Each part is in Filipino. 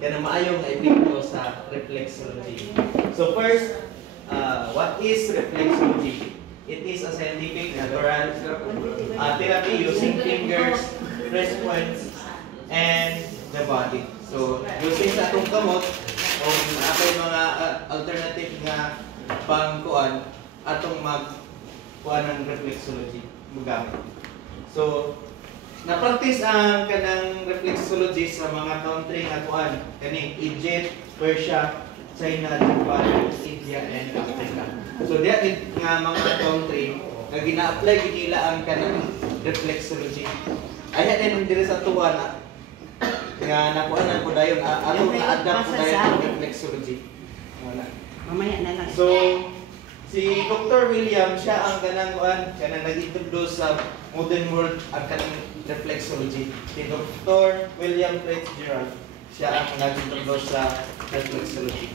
kanang maayong epekto sa reflexology. So first, what is reflexology? It is a scientific natural therapy using fingers, wrist points, and the body. So using sa atong kamot o apay mga alternative nga pangkuan atong magkuan ng reflexology magamit. So na-practice ang kanang reflexology sa mga country nga kuan kaning Egypt, Persia, China, Japan, India, and Africa. So diya nga mga country nga gina-apply gid nila ang kanang reflexology. Aya din diri sa tuwa na nga nakuanan ko dayon ano na-adapt ko dayon ang reflexology. Mamaya na lang. So si Dr. William siya ang kanang nag-introduce sa modern world ang kanang reflexology. Si Dr. William Fitzgerald siya ang nag-introduce sa reflexology.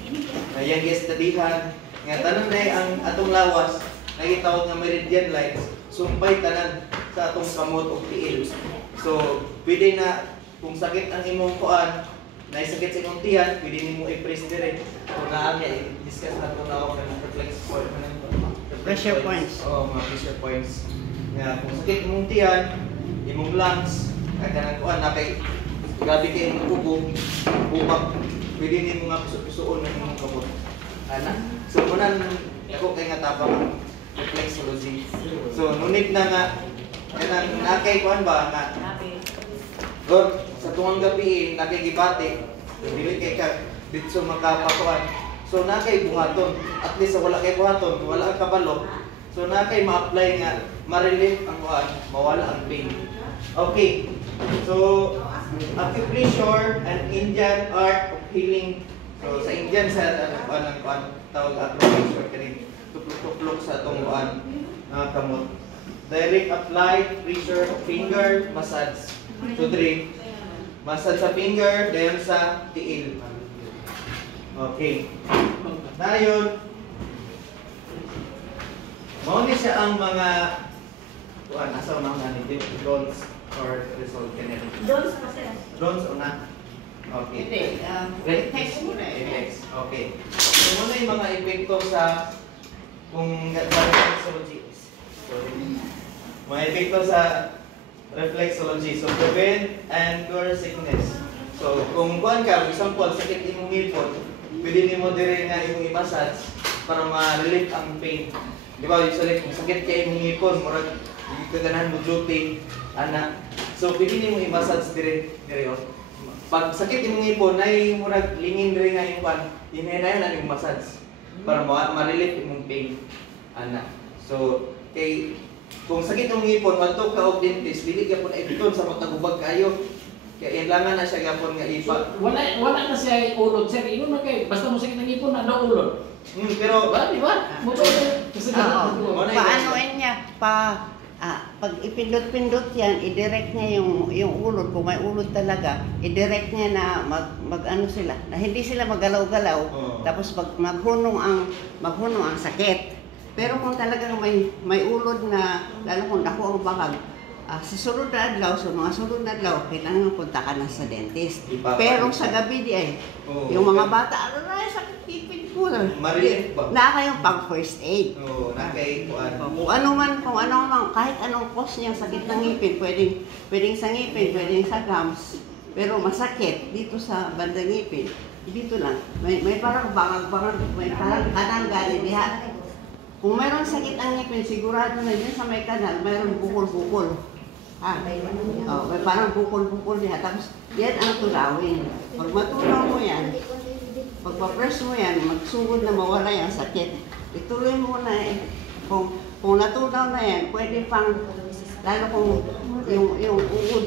Ayan gi-studyhan nga tanan day ang atong lawas nagitawag nga meridian lines sumpay tanan sa atong kamot ug tiil. So pwede na kung sakit ang imong kuan, naisakit sa imong tiyan, pwede nimo i-press dire. Kung naa niya i-discuss nato na ako ng reflex point Pressure points. Oh, mga pressure points. Nga kung sakit imong tiyan, imong lungs, ay kanang kuan na kay grabe kay imong kubo, bubak, pwede nimo nga piso-pisoon ng imong kamot. Ana. So kunan ako kay nga tabang reflexology. So nunit na nga kanang nakay kuan ba nga God, sa tuwang gabi nakikibati, dili kay ka ditso makapakuan. So nakay buhaton. At least wala kay buhaton, wala ang kabalo. So nakay ma-apply nga ma-relieve ang kuan, mawala ang pain. Okay. So acupressure and Indian art of healing. So sa Indian sa ang kuan tawag acupressure kani tuplok-tuplok sa atong kuan kamot. Direct applied pressure of finger massage. So, massage sa finger, dayon sa tiil. Okay. Dayon, mauni siya ang mga asa unang ganito, drones or result kinetic. Drones pa sila. Drones una. Okay. Text mo na Text. Okay. So, muna yung mga epekto sa kung reflexology. Sorry. Mga epekto sa reflexology. So, prevent and cure sickness. So, kung kuhan ka, example, sakit imong ngipon, pwede nimo dire nga imong i-massage para ma-relieve ang pain. Di ba, usually, kung sakit ka imong ngipon, murag, hindi ka ganahan mo duty, ana. So, pwede nimo i-massage dire oh. Pag sakit imong ngipon, ay murag lingin dire nga yung kuhan, hinayon na yung massage para ma-relieve imong pain, ana. So, kay kung sakit ang ngipon, madto ka og dentist, dili gyapon ipiton sa matagubag kayo. Kaya ilangan na siya gyapon nga ipa. Wala na siya ulod, sir. Ingon na kay basta mo sakit ng ngipon na ulod. Pero Ba, di ba? Mo kasi Paano niya pag ipindot-pindot yan, i-direct niya yung ulod. Kung may ulod talaga, i-direct niya na mag-ano sila, na hindi sila magalaw-galaw. Tapos maghunong ang sakit. Pero kung talagang may ulod na, lalo kung dako ang bakag, sa sunod na adlaw, sa mga sunod na adlaw, kailangan punta ka na sa dentist. Pero sa gabi di ay, yung mga bata, ano na, sakit kipin ko. Marilit ba? Na kayong pang first aid. Oo, nakay kuan. Kung ano man, kahit anong cause niya sakit ng ngipin, pwedeng sa ngipin, pwedeng sa gums, pero masakit dito sa bandang ngipin, dito lang. May parang bangag-bangag, may parang kanang gali diha. Kung mayroong sakit ang ngipin, sigurado na dyan sa may kanal, mayroong bukol-bukol. May parang bukol-bukol diha. Tapos, yan ang tulawin. Pag matulaw mo yan, pagpa-press mo yan, magsugod na mawala yung sakit. Ituloy mo na eh. Kung natulaw na yan, pwede pang, lalo kung yung uod,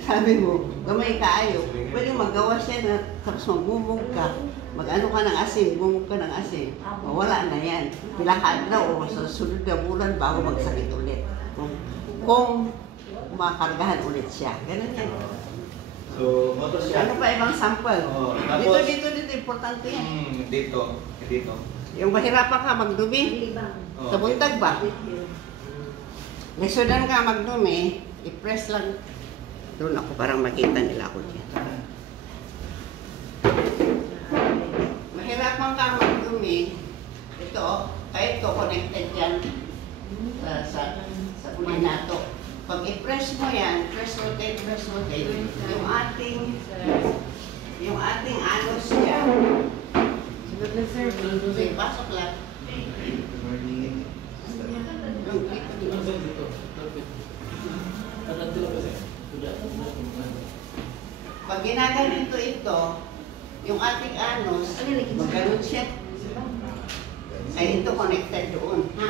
sabi mo, gamay kaayo, pwede magawa siya na tapos magbumog ka. Mag-ano ka ng asin, bumog ka ng asin. Mawala na yan. Pilakad na o sa sunod na bulan bago magsakit ulit. Kung makargahan ulit siya. Ganun yan. So, moto siya. Ano pa ibang sample? Dito, importante yan. Dito. Yung mahirapan ka magdumi, sa buntag ba? Lesonan ka magdumi, i-press lang. Doon ako parang makita nila ako dyan. meron kang magdumi, ito, kahit ito connected yan sa kulinato. Pag i-press mo yan, press rotate, yung ating anus yan. Okay, pasok lang. Pag ginaganito ito, yung ating anus, magano'n siya. Ay, ito connected doon. Ha?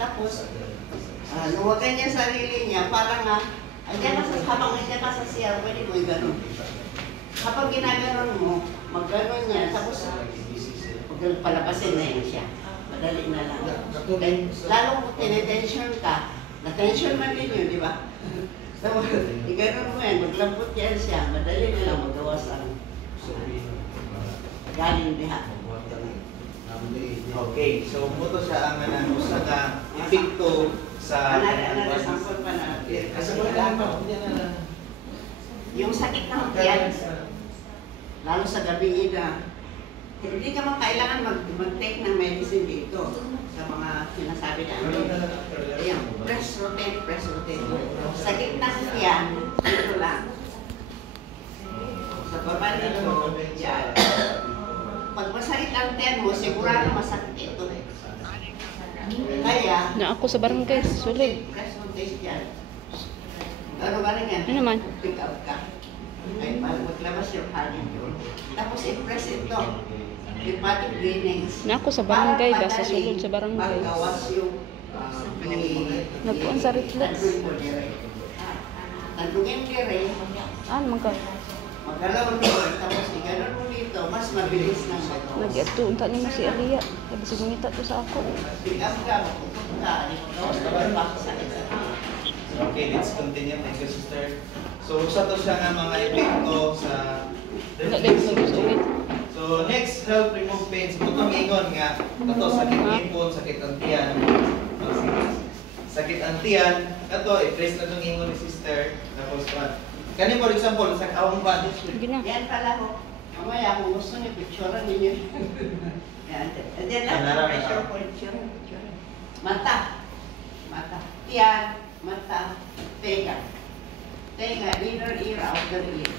Tapos, luwagan niya sarili niya, parang habang nandiyan ka sa CR, pwede mo i-ganon. Kapag ginaganon mo, mag-ganon niya, tapos palabasin na yun siya. Madali na lang. Lalo kung tinitension ka, na-tension man din yun, di ba? Tapos, i-ganon mo yan, maglambot yan siya, madali na lang magawas ang galing diha. Okay, so muto siya ang usa ka epekto sa Sampol pa na. Kasi wala pa. Yung sakit ng tiyan, lalo sa gabi hindi ka man kailangan mag-take ng medicine dito sa mga sinasabi namin. Ayan, press rotate. Sakit ng tiyan, dito lang. Sa baba nito, yan. Pag masakit ang tiyan mo, sigurado masakit ito. Kaya, Na ako sa barangay, sulit. press rotate yan. Ano ba rin yan? Ano naman? Pick up ka. Ay, para maglabas yung hangin doon. Tapos i-press ito. Lymphatic drainage. Na ako sa barangay ba? Sa sulod sa barangay. Paggawas yung Nagpuan sa reflex. Tandungin dire. Ano man ka? Magalaw doon. Tapos iganon mo dito. Mas mabilis ng bato. Nag-ato, unta ni mo si Alia. Sabi si gumita to sa ako. Pick up ka. Mapupunta ka. Tapos nabalik sa isa. Okay, let's continue. Thank you, sister. So, usa to siya nga mga epekto sa Wala din mo ulit. So, next, help remove pains. Butong ingon nga, ito, sakit ipon, sakit ang tiyan. Sakit ang tiyan. Ito, i-press na itong ingon ni sister. Tapos, kani for example, sa awang ba? Sige na. Yan pala ho. Mamaya kung gusto niyo, picturean ninyo. Yan. Diyan lang. Pressure point. Picture. Mata. Tiyan. Mata, tenga, inner ear, outer ear.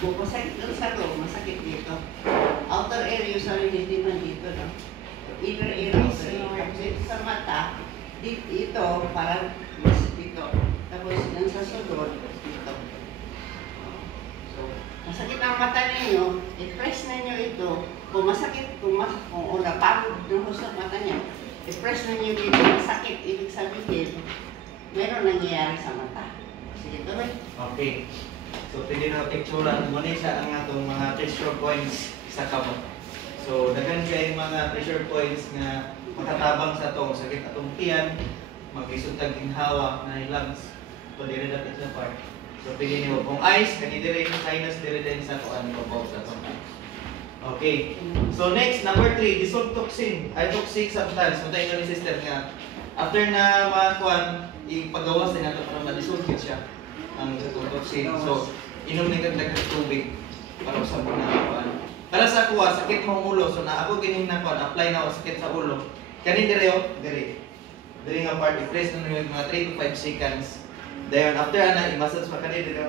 Kung masakit lang sa loob, masakit dito. Outer ear, usually hindi man dito, no? Inner ear, outer ear. Kasi sa mata, ito, parang mas dito. Tapos, yung sa sunod, dito. So, masakit ang mata ninyo, i-press ninyo ito. Kung masakit, kung napagod ng sa mata niya, i-press ninyo dito, masakit, ibig sabihin, meron nangyayari sa mata. Sige, tuloy. Okay. So, pwede na picturean. Muna siya ang atong mga pressure points sa kamot. So, daghan kayo mga pressure points na makatabang sa itong sakit atong tiyan, mag-isot tag ginhawa na lungs. So, dire dapit sa part. So, pwede niyo. Kung eyes, kanidire yung sinus, dire din sa kuan ko po sa itong. Okay. So, next, number 3, dissolved toxin. Ay, toxic substance. Matayin ni sister nga. After na makuan, ipagawas din nato para ma-dissolve siya ang toxin. So, inom ni kagdag tubig para sa muna kuan. Para sa kuha, sakit mong ulo. So, na ako gining na kuan, apply na ako sakit sa ulo. Kani dire Dire nga part, i-press na yung mga 3 to 5 seconds. Dayon, after ana, i-massage pa kani dire.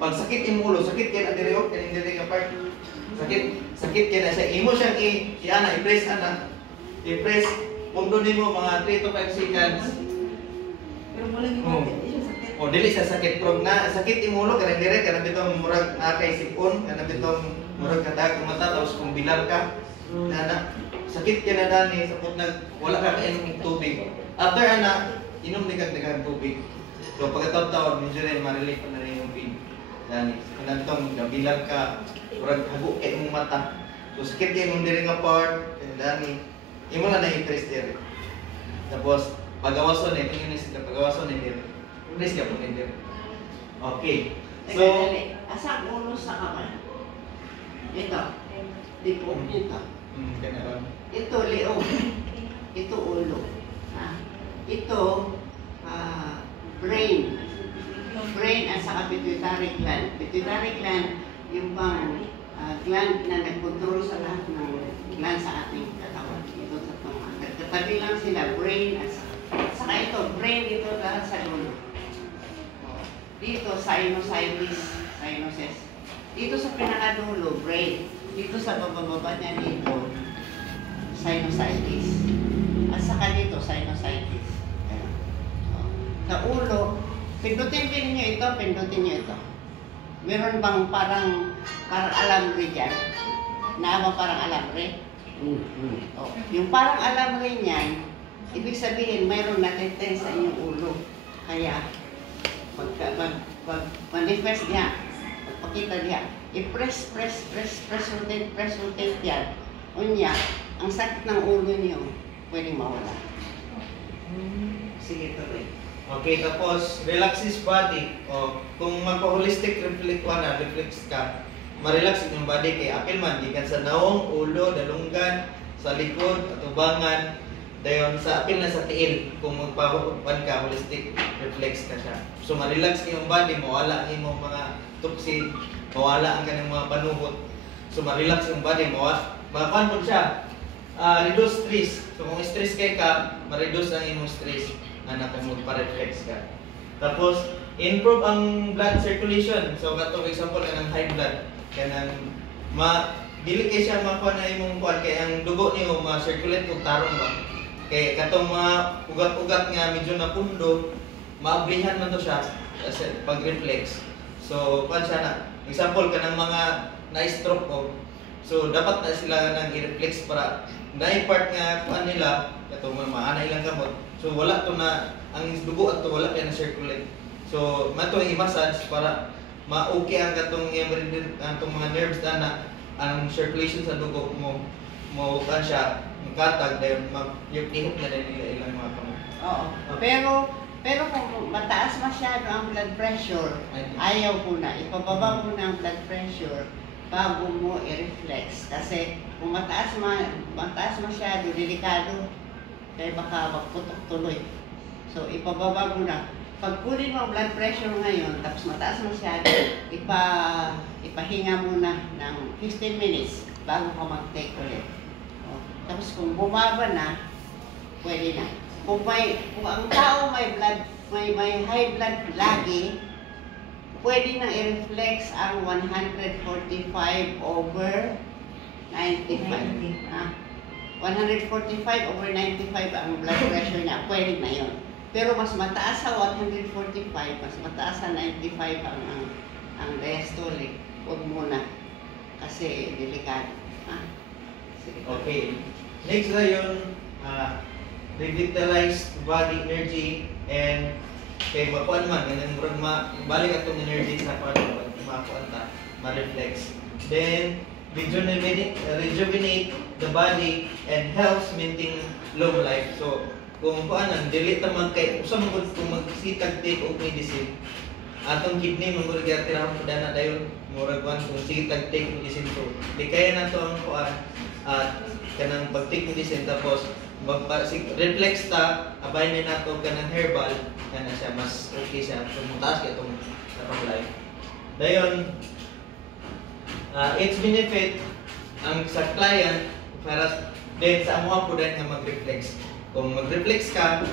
Pag sakit imong ulo, sakit kaya na dire kani dire nga part. Sakit kaya na siya. Imo siyang i-press ana. I-press pundo nimo mga 3 to 5 seconds. Pero malang yung O dili sa sakit prog na sakit imulo kanang dire kana bitong murag na kay sipon kana bitong murag kadag mata tapos kung bilar ka na sakit ka na dani sa nag wala ka kainom tubig. After ana inom ni kag daghang tubig. So pagkataon medyo rin ma-relief na rin yung pain. Dani kana bitong bilar ka murag hago kay imong mata. So sakit kay imong dire nga part dani imo na na-impress dire. Tapos pagawason eh, tingin ni sa pagawason eh dire. Please ka po dire. Okay. So, asa ang ulo sa kamay? Ito. Tipo ito. ganaon. Ito leong. Ito ulo. Ito brain at saka pituitary gland. Pituitary gland yung pang gland na nagkontrol sa lahat ng gland sa ating katawan. Ito sa mga katabi lang sila, brain at saka ito, brain dito lahat sa dulo. Dito, sinuses. Dito sa pinakadulo, brain. Dito sa bababa niya dito, sinusitis. At saka dito, sinusitis. Ayan. Sa ulo, pindutin nyo ito. Meron bang parang alambre dyan? Naama parang alambre? Oh. Yung parang alambre niyan, ibig sabihin mayroong natenten sa inyong ulo. Kaya, manifest niya, pagpakita niya, i-press, rotate yan. Unya, ang sakit ng ulo niyo, pwedeng mawala. Sige, tuloy. Okay, tapos relax his body. O, kung magpa-holistic reflex ka, ma-relax yung body kay apil man gikan sa naong, ulo, dalunggan, sa likod, atubangan, dayon sa apil na sa tiil kung magpa-pan ka, holistic reflex ka siya. So ma-relax yung body, mawala ang imong mga toxin, mawala ang kanyang mga panuhot. So ma-relax yung body, makapan mo siya. Reduce stress. So kung stress kay ka, ma-reduce ang imong stress na magpa-reflex ka. Tapos, improve ang blood circulation. So, katong example ng high blood. Kanang dili kay siya makuha na imong kuan kay ang dugo niyo ma-circulate og tarong ba. Kay katong mga ugat-ugat nga medyo napundo, maablihan man to siya kasi pag-reflex. So, kuan siya na. Example kanang mga na-stroke ko. So, dapat na sila nang i-reflex para na-part nga kuan nila katong maana ilang gamot. So wala to na ang dugo at to wala kay na circulate. So mato i-massage para ma-okay ang katong atong mga nerves na ang circulation sa dugo mo kan siya magkatag dayon mag-ihop na din nila ilang mga kamot. Oo. Pero kung mataas masyado ang blood pressure, ayaw ko na. Ipababa mo na ang blood pressure bago mo i-reflex. Kasi kung mataas masyado, delikado, kaya baka magputok tuloy. So, ipababa mo na. Pag kunin mo ang blood pressure ngayon, tapos mataas masyado, ipahinga muna ng 15 minutes bago ka mag-take ulit. O, tapos kung bumaba na, pwede na. Kung ang tao may high blood lagi, pwede na i-reflex ang 145/95. 145/95 ang blood pressure niya, pwede na yun. Pero mas mataas sa 145, mas mataas sa 95 ang diastolic, huwag muna. Kasi delikado. Sige. Okay. Next na yun, revitalize body energy and kay makuan man, ganun balik atong energy sa makuan ta, ma-reflex. Then, rejuvenate the body and helps maintain long life. So, kung kuanan, dili ta magkay usa man kung magsitag take og medicine, atong kidney mangod gyatira mo dana dayon murag kuan kung sitag take medicine to. Di kaya na to ang kuan at kanang pag-take medicine tapos reflex ta abay ni nato kanang herbal kana siya mas okay siya so mutaas kay itong sa pang-life. Dayon its benefit ang sa client para din sa amo po din nga mag-reflex. Kung mag-reflex ka,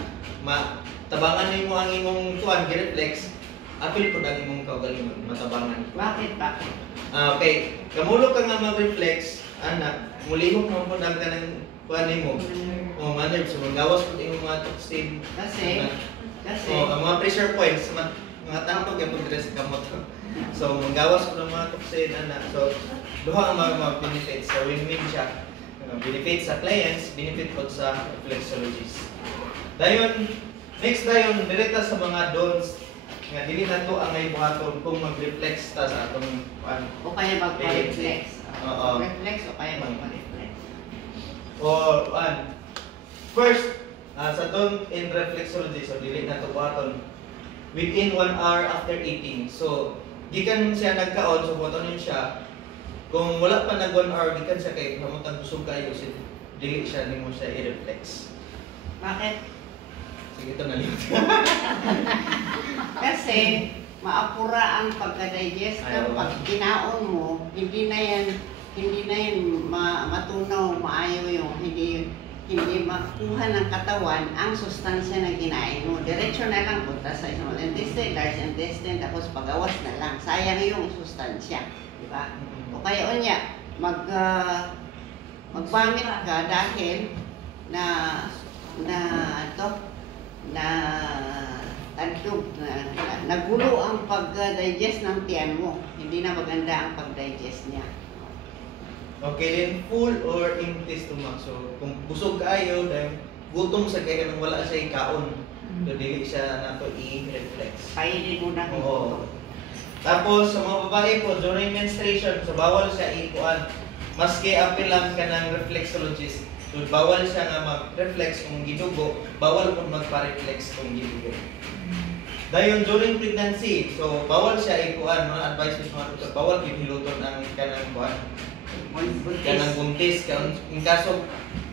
tabangan nimo ang imong kuan gi-reflex, apil pud ang imong kaugalingon matabangan. Bakit? Okay, kamulo ka nga mag-reflex, anak, mulihok mo pud ang kanang kuan nimo. O manner so magawas pud imong mga toxin. Kasi ang mga pressure points mga tangtog gyud pud sa kamot. So magawas pud ang mga toxin ana. So duha ang mga benefits. So win-win siya. Benefit sa clients, benefit po sa reflexologists. Dayon, next dayon, direkta sa mga dons nga dili na to ang may buhaton kung mag-reflex ta sa atong o kaya magpa-reflex. Oo. Reflex o kaya magpa-reflex. First, sa don in reflexology, so dili na to buhaton within 1 hour after eating. So, gikan siya nagkaon, so buhaton siya. Kung wala pa nag 1 hour, gikan siya kay hamutan busog kayo, so dili siya nimo siya i-reflex. Bakit? Sige, ito na lang. Kasi maapura ang pagka-digest ng Ayaw. pag kinaon mo, hindi na yan matunaw, maayo yung hindi makuha ng katawan ang sustansya na kinain mo. Diretso na lang punta sa small intestine, large intestine, tapos pagawas na lang. Sayang yung sustansya, di ba? O kaya unya, magvomit ka dahil tadlog, nagulo ang pag-digest ng tiyan mo. Hindi na maganda ang pag-digest niya. Okay, then full or empty stomach. So, kung busog kayo, then gutom sa kaya nang wala siya ikaon. So, dili siya na to i-reflex. Kainin mo na. Oo. Tapos, sa mga babae po, during menstruation, so bawal siya ikuan. Maski apil lang ka ng reflexologist, so bawal siya nga mag-reflex kung gidugo, bawal kung magpa-reflex kung gidugo. Dayon during pregnancy, so bawal siya ikuan, mga advice sa mga doktor, bawal hiluton ang kanang kuan. Kanang buntis, in kaso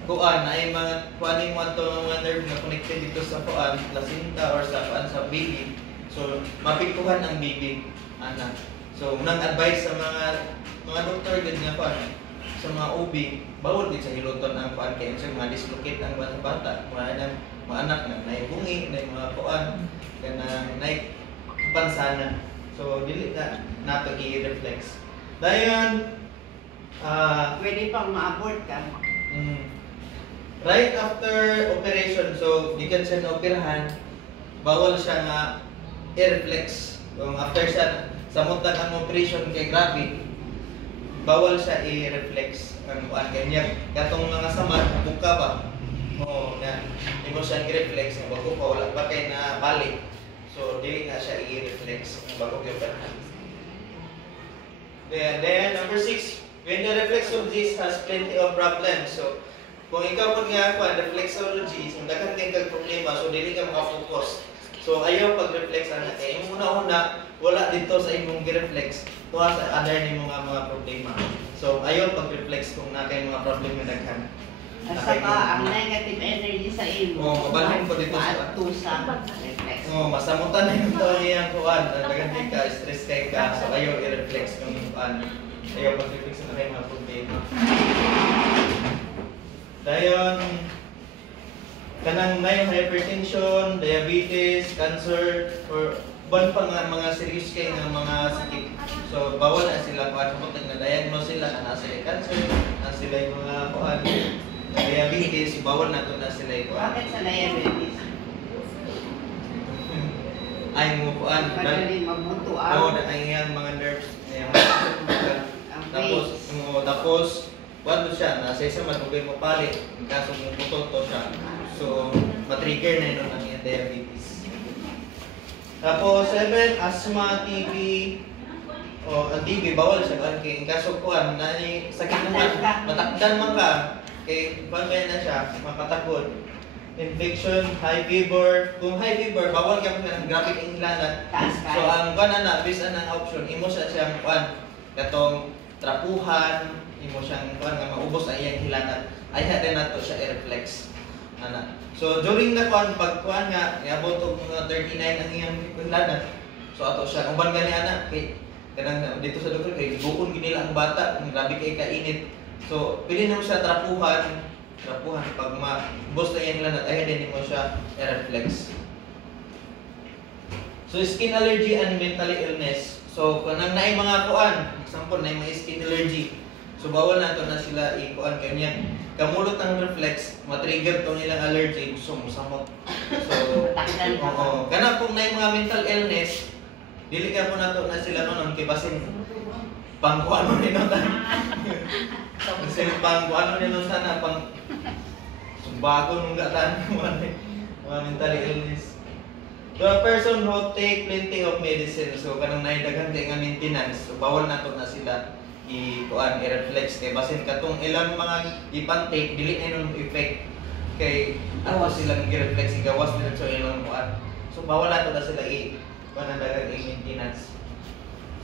kuan ay mga kuaning mo to mga nerve na connected dito sa kuan, placenta or sa kuan sa baby. So mapiktuhan ang baby anak. So unang advice sa mga doktor gud nga kuan sa mga OB, bawal din sa hiluton ang kuan kay sa mga dislocate ang bata bata, mga anak na naibungi, na mga kuan kana naik pansanan. So dili na nato i-reflex. Dayon Pwede pang ma-abort ka. right after operation, so gikan siya na operahan, bawal siya nga i-reflex. Kung after siya samutan ang operation kay grabe, bawal siya i-reflex ang kuan kanya katong mga samad buka ba. Oo, yan. Imo siya i-reflex nga bago pa wala pa kay na balik. So dili na siya i-reflex bago gyud operahan. Then number 6, when the reflexologist has plenty of problems. So, kung ikaw pag nga ako, reflexologist, kung daghang kang problema, so dili ka maka-focus. So, ayaw pag-reflex anak kay yung una-una, wala dito sa imong gi-reflex, tuwa sa other ni mga problema. So, ayaw pag-reflex kung na kay mga problema daghan. At saka ang negative energy sa imo. Oo, mabalhin ko dito sa sa reflex. Masamutan na yung ito iyang kuan, daghang ka, stress kay ka, so ayaw i-reflex kung kuan. Ayaw pag-reflex na kay mga problema. Dayon, kanang may hypertension, diabetes, cancer, or ban pa nga mga serious kay nga mga sakit. So bawal na sila kuan sa na diagnose sila na sila cancer, na sila yung mga kuan diabetes, bawal na to na sila kuan. Bakit sa diabetes? Ay mo kuan, Madaling mabuto oo, ang ay yan mga nerves, ayan, face. tapos Walo siya, nasa isa matugay mo palit, in kaso mo putot to siya. So, matrigger na yun ang iyong diabetes. Tapos, 7, asthma, TB, ang TB, bawal siya, in kaso kuhan, sakit naman, matakdan man ka, kay pagmaya na siya, makatakod. Infection, high fever, kung high fever, bawal ka ng grabe kang hilalan. So, ang kuhan na, bisa ng option, imo siya siyang kuhan, katong trapuhan, imo siyang kuan nga maubos ang iyang hilanan ay din nato siya i-reflex ana. So during the kuan pagkuan nga niabot og mga 39 ang iyang hilanan, so ato siya uban gani ana kay kanang dito sa doktor kay bukon ginila ang bata kung grabe kay kainit, so pili na mo siya trapuhan pag maubos na iyang hilanan ay din mo siya i-reflex. So skin allergy and mental illness, so kanang naay mga kuan, example naay mga skin allergy. So bawal na to na sila ikuan kanya. Kamulot ng reflex, matrigger tong ilang allergy, gusto mo samot. So, oo. Kana kung na mga mental illness, dili ka po na to na sila nonon kay basin pangkuano ni notan. Kasi pangkuano ni notan na pang sumbago nung gatan mga mental illness. So a person who take plenty of medicine, so kanang naidaghan kay nga maintenance, so bawal na to na sila i-reflex kay basin katong ilang mga ipantake dili na nun effect kay ato silang i-reflex igawas nila sa ilang kuan, so bawal nato na sila panandagan maintenance.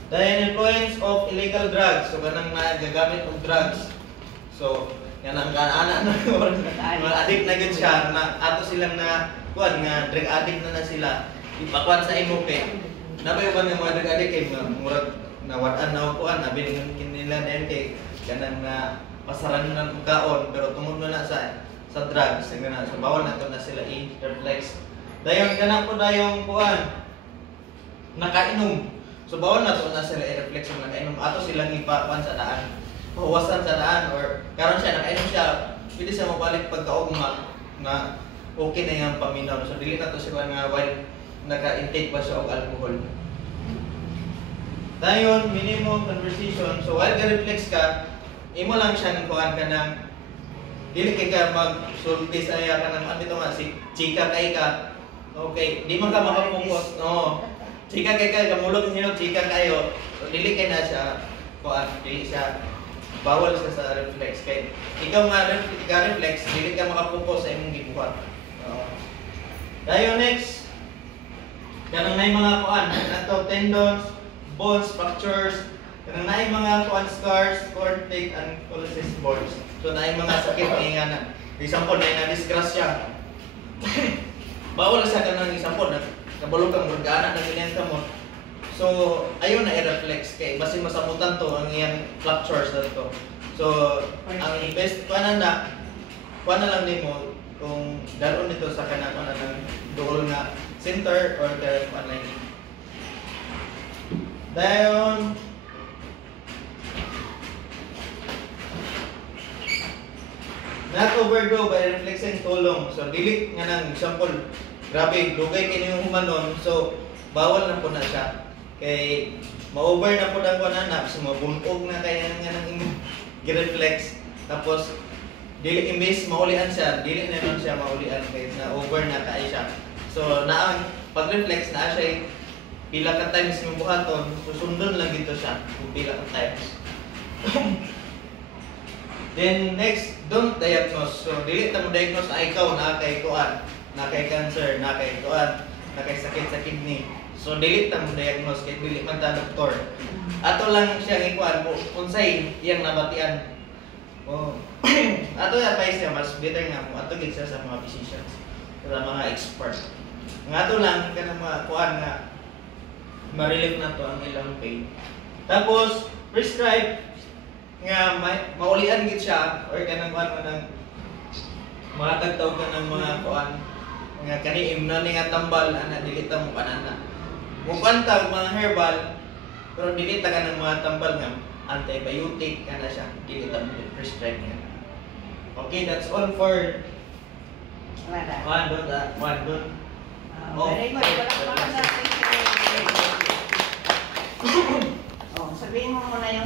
Dahil influence of illegal drugs, so kanang nagagamit og drugs, so yan ang ana na mga addict na gud siya na ato silang na kuan nga drug addict na sila ipakuan sa imo kay nabayuban ng mga adik-adik kay murag nawad-an na kuan abi nila din kay kanang na pasaran ng kaon pero tungod na sa drugs nga so bawal na to na sila i-reflex. Dayon kanang po dayong kuan nakainom. So bawal na to na sila i-reflex ng nakainom ato silang ipakuan sa daan. Pahuwasan sa daan or karon siya nakainom siya pwede siya mabalik pagkaugma na okay na yung paminaw. So dili na to sila nga while naka-intake pa siya og alcohol. Dayon minimum conversation. So while ga-reflex ka, imo lang siya ng kuan ka ng dili kay ka magsulti sa iya ka ng ano ito nga si chika kay ka. Okay, di man ka makapokus. No. Chika kay ka kamulog nino chika kayo. So dili kay na siya kuan, dili siya bawal siya sa reflex kay ikaw nga reflex dili ka makapokus sa imong gibuhat. Dayon next kanang nay mga kuan ato tendons, bones, fractures, kanang naay mga kuan scars, cortic, and colossus bones. So naay mga sakit nga na. Example na disgrasya. Bawal sa kanang example na kabalo kang organa na ganyan ka mo. So ayon na i-reflex kay basin masamutan to ang iyang fractures dito. So ang best kuan na lang nimo kung daron nito sa kanang ng duol nga center or the kuan lining. Dayon not overdo by reflexing tulong. So dili nga nang example grabe dugay kini yung humanon so bawal na po na siya kay ma-over na po ang kuan na so mabuntog na kaya nga nang gi-reflex tapos dili imbes maulian siya dili na nun siya maulian kay na over na kay siya. So na pag-reflex na siya pila ka times yung buhaton, susundon lang dito siya kung pila ka times. Then next, don't diagnose. So dili ta mo diagnose na ikaw na kay kuan, na kay cancer, na kay kuan, na kay sakit sa kidney. So dili ta mo diagnose kay dili man ta doktor. Ato lang siya ikuan mo unsay iyang nabatian. Oh. Ato ya advice niya mas better nga mo ato gid siya sa mga physicians, sa mga expert. Nga ato lang kanang mga kuan nga ma-relieve na to ang ilang pain. Tapos, prescribe nga maulian gid siya or kanang kuan mo ng mga tagtaw ka ng mga kuan nga kaniim na ni nga tambal ana dili ta mo kanana. Kung kanta mga herbal pero dili ta ka ng mga tambal nga antibiotic kana siya dili ta mo prescribe niya. Okay, that's all for one doon. Very good. Wala natin. Oh, sabihin mo muna yung